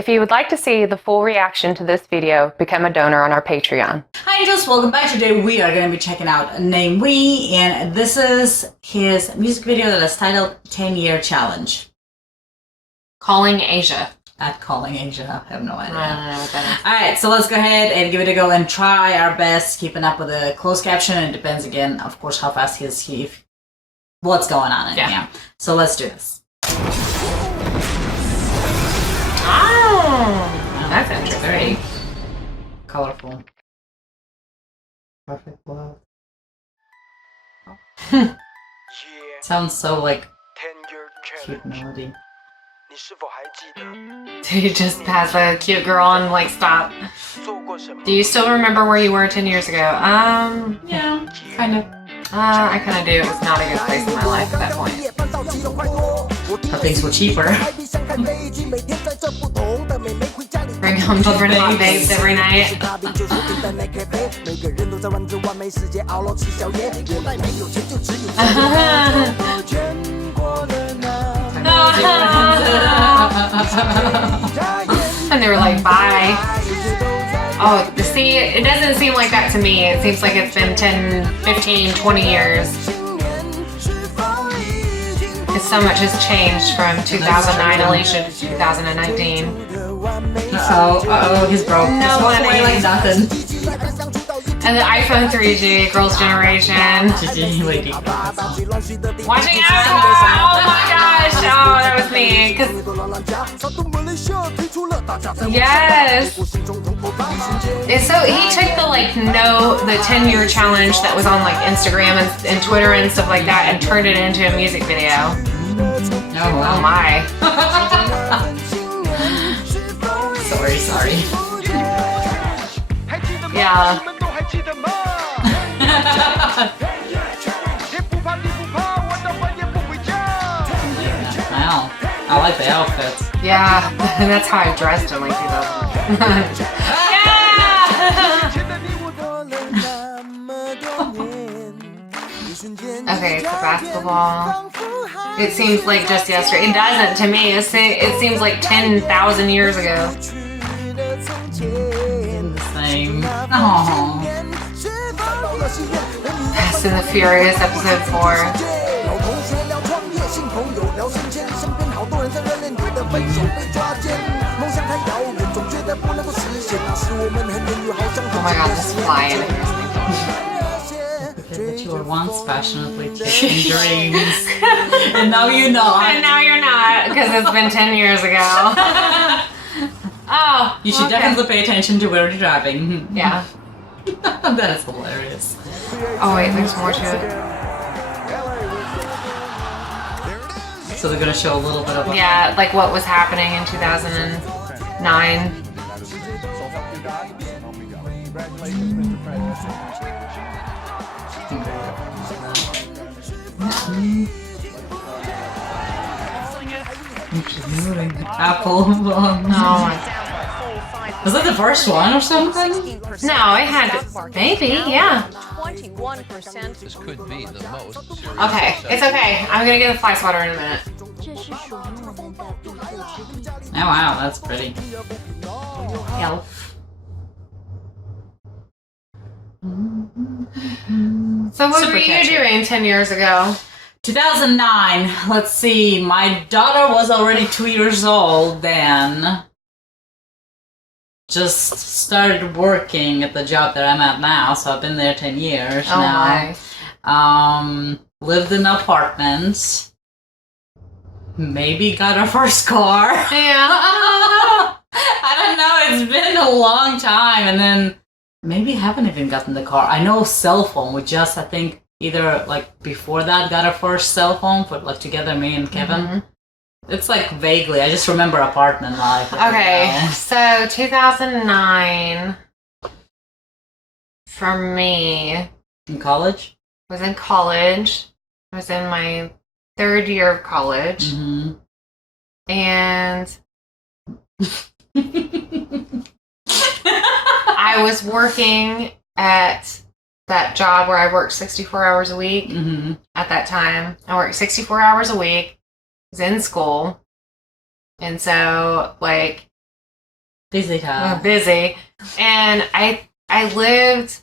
If you would like to see the full reaction to this video, become a donor on our Patreon. Hi Angels, welcome back. Today we are going to be checking out Namewee, and this is his music video that is titled 10-Year Challenge. Calling Asia. At Calling Asia, I have no idea. I don't know what that is. Alright, so let's go ahead and give it a go and try our best keeping up with the closed caption. It depends again, of course, how fast what's going on in here. So let's do this. Oh, that's interesting. Very colorful. Perfect love. Sounds so like cute melody. Did you just pass a cute girl and like stop? Do you still remember where you were 10 years ago? Yeah, kind of. I kind of do. It was not a good place in my life at that point. But things were cheaper. Bring home different hot babes every night. And they were like, bye. Oh, see, it doesn't seem like that to me. It seems like it's been 10, 15, 20 years. Because so much has changed from 2009 Alicia to 2019. Uh-oh, he's broke. No one like nothing. And the iPhone 3G, girls' generation. Watching out! Oh my gosh! Oh, that was me. Yes! And so he took the the 10-year challenge that was on like Instagram and Twitter and stuff like that and turned it into a music video. Oh my. Sorry. Yeah. Wow. I like the outfits. Yeah, that's how I dressed in like 2000. Yeah! Okay, so basketball. It seems like just yesterday. It doesn't to me. It seems like 10,000 years ago. The same. Aww. Fast and the Furious, episode 4. Oh my god, just flying. That you were once passionately chasing dreams. And now you're not. And now you're not, because it's been 10 years ago. Oh, you should definitely pay attention to where you're driving. Yeah. That is hilarious. Oh wait, there's more to it. So they're gonna show a little bit of yeah, like what was happening in 2009. Apple. No. Was that the first one or something? No, it had maybe, yeah. This could be the most serious. Okay, it's okay. I'm gonna get a fly swatter in a minute. Oh wow, that's pretty. Elf. So what Super were you catchy. doing 10 years ago? 2009. Let's see. My daughter was already 2 years old then. Just started working at the job that I'm at now, so I've been there 10 years now. My. Lived in apartments. Maybe got our first car. Yeah. I don't know. It's been a long time, and then maybe haven't even gotten the car. I know cell phone. We just, I think, either like before that got our first cell phone for like together, me and Kevin. Mm-hmm. It's like vaguely. I just remember apartment life. Okay, so 2009 for me In college? was in college. I was in my 3rd year of college. Mm-hmm. And I was working at that job where I worked 64 hours a week. Mm-hmm. At that time, I worked 64 hours a week. Was in school. And so, like, Busy time. busy. And I lived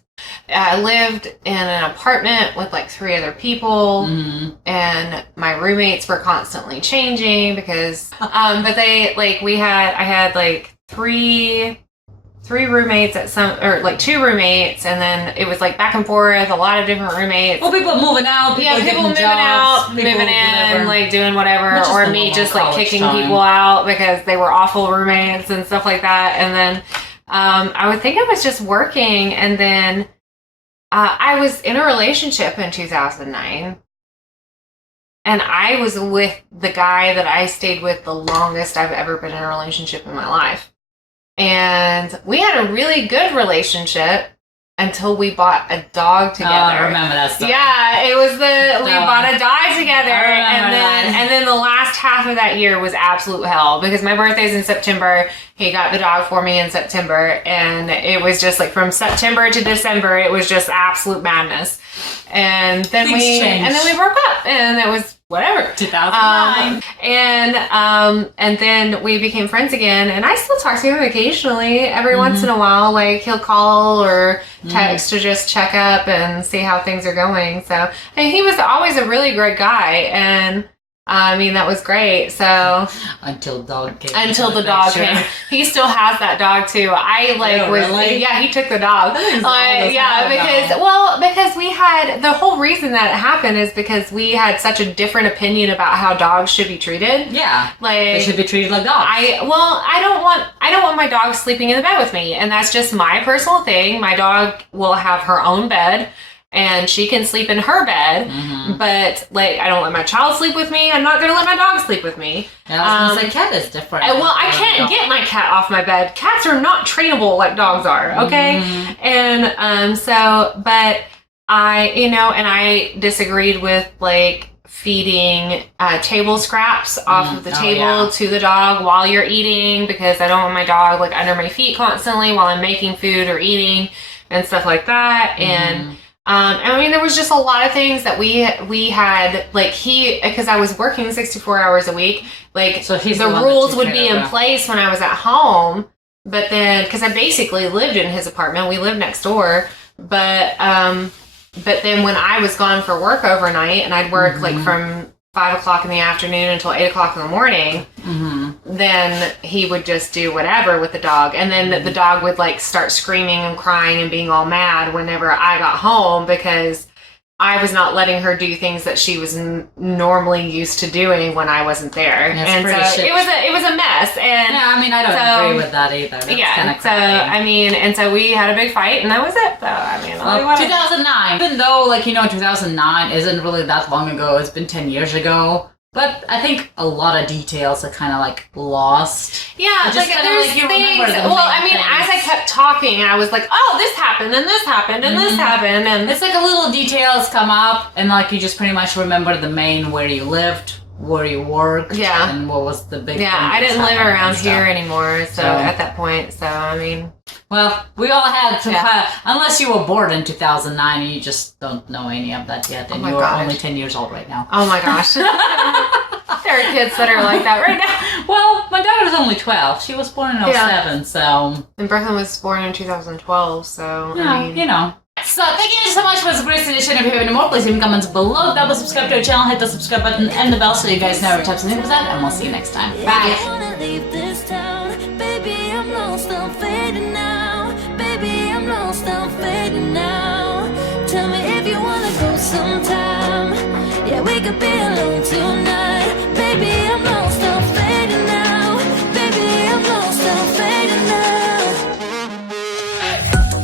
in an apartment with like 3 other people, and my roommates were constantly changing because, but I had like three roommates or like 2 roommates, and then it was like back and forth, a lot of different roommates. Well, people moving out, People moving jobs, out, moving in, whatever. like doing whatever, Which is or the me normal just like college kicking time. people out because they were awful roommates and stuff like that. And then I would think I was just working, and then I was in a relationship in 2009. And I was with the guy that I stayed with the longest I've ever been in a relationship in my life. And we had a really good relationship until we bought a dog together. Oh, I remember that stuff. Yeah, it was we bought a dog together, I remember and then the last half of that year was absolute hell because my birthday's in September. He got the dog for me in September, and it was just like from September to December, it was just absolute madness. And then Things changed. we broke up, and it was whatever. 2009. And then we became friends again, and I still talk to him occasionally, every once in a while. Like he'll call or text to just check up and see how things are going. So, and he was always a really great guy, and I mean that was great. So Until dog came. until the dog came, he still has that dog too. Really? Yeah, he took the dog. Because Because we had the whole reason that it happened is because we had such a different opinion about how dogs should be treated. yeah, Like they should be treated like dogs. I don't want my dog sleeping in the bed with me, and that's just my personal thing. My dog will have her own bed, and she can sleep in her bed, but like I don't let my child sleep with me. I'm not gonna let my dog sleep with me. Yeah, I was gonna say cat is different. I can't get my cat off my bed. Cats are not trainable like dogs are, okay? And but I disagreed with like feeding table scraps off of the table to the dog while you're eating, because I don't want my dog like under my feet constantly while I'm making food or eating and stuff like that. And I mean, there was just a lot of things that we had, like because I was working 64 hours a week, like So he's the the one rules that would took be care in of place when I was at home. But then, because I basically lived in his apartment, we lived next door. But then when I was gone for work overnight, and I'd work like from 5 o'clock in the afternoon until 8 o'clock in the morning, then he would just do whatever with the dog. And then the dog would like start screaming and crying and being all mad whenever I got home because I was not letting her do things that she was normally used to doing when I wasn't there. That's and pretty so shit. it was a mess. And Yeah, I mean, I don't agree with that either. That's kinda so crappy. I mean, and so we had a big fight, and that was it. So I mean, Well, 2009. Even though, 2009 isn't really that long ago. It's been 10 years ago. But I think a lot of details are kind of lost. yeah, It's just kinda there's you things. remember the Well, main I mean, as I things. kept talking, I was like, oh, this happened, and this happened, and this happened, and It's like a little details come up, and you just pretty much remember the main where you lived, where you worked, Yeah. and what was the big. yeah, thing I that's didn't live happening around and stuff. here anymore. So So- at that point, so I mean, Well, we all had to Yeah. unless you were born in 2009 and you just don't know any of that yet, and my you're God. only 10 years old right now. oh my gosh, there are kids that are like that right now. Well, my daughter's only 12. She was born in 07, so And Brooklyn was born in 2012, so I mean, So thank you so much for this great edition. If you have any more, please leave comments below. Double subscribe to our channel, hit the subscribe button and the bell so you guys know every time something comes out, and we'll see you next time. Bye. I wanna leave this town. Baby, I'm lost, I'm fading now. Baby, I'm lost, I'm fading now. Tell me if you wanna go sometime. Yeah, we could be alone tonight. Baby, I'm